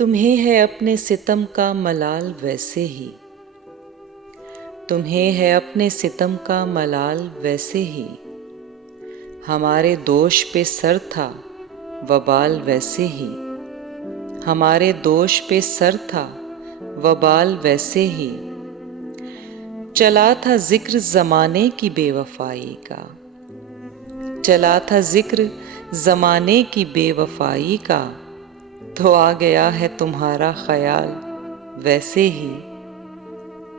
तुम्हें है अपने सितम का मलाल वैसे ही, तुम्हें है अपने सितम का मलाल वैसे ही। हमारे दोष पे सर था वबाल वैसे ही, हमारे दोष पे सर था वबाल वैसे ही। चला था जिक्र ज़माने की बेवफाई का, चला था जिक्र ज़माने की बेवफाई का, तो आ गया है तुम्हारा ख्याल वैसे ही,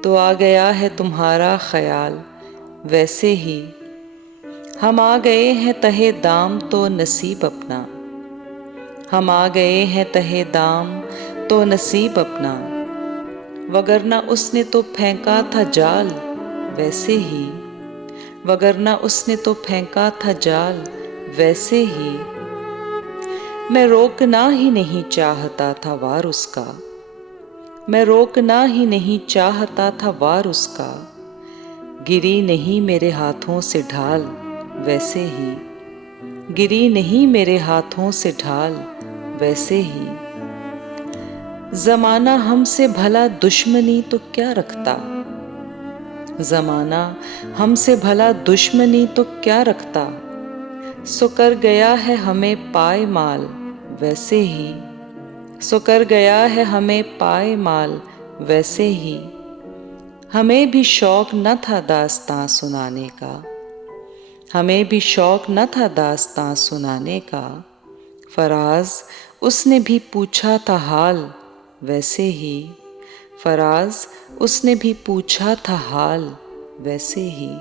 तो आ गया है तुम्हारा ख्याल वैसे ही। हम आ गए हैं तहे दाम तो नसीब अपना, हम आ गए हैं तहे दाम तो नसीब अपना, वगरना उसने तो फेंका था जाल वैसे ही, वगरना उसने तो फेंका था जाल वैसे ही। मैं रोकना ही नहीं चाहता था वार उसका, मैं रोकना ही नहीं चाहता था वार उसका, गिरी नहीं मेरे हाथों से ढाल वैसे ही, गिरी नहीं मेरे हाथों से ढाल वैसे ही। ज़माना हमसे भला दुश्मनी तो क्या रखता, ज़माना हमसे भला दुश्मनी तो क्या रखता, सो कर गया है हमें पाए माल वैसे ही, सो कर गया है हमें पाए माल वैसे ही। हमें भी शौक न था दास्तां सुनाने का, हमें भी शौक न था दास्तां सुनाने का, फराज उसने भी पूछा था हाल वैसे ही, फराज उसने भी पूछा था हाल वैसे ही।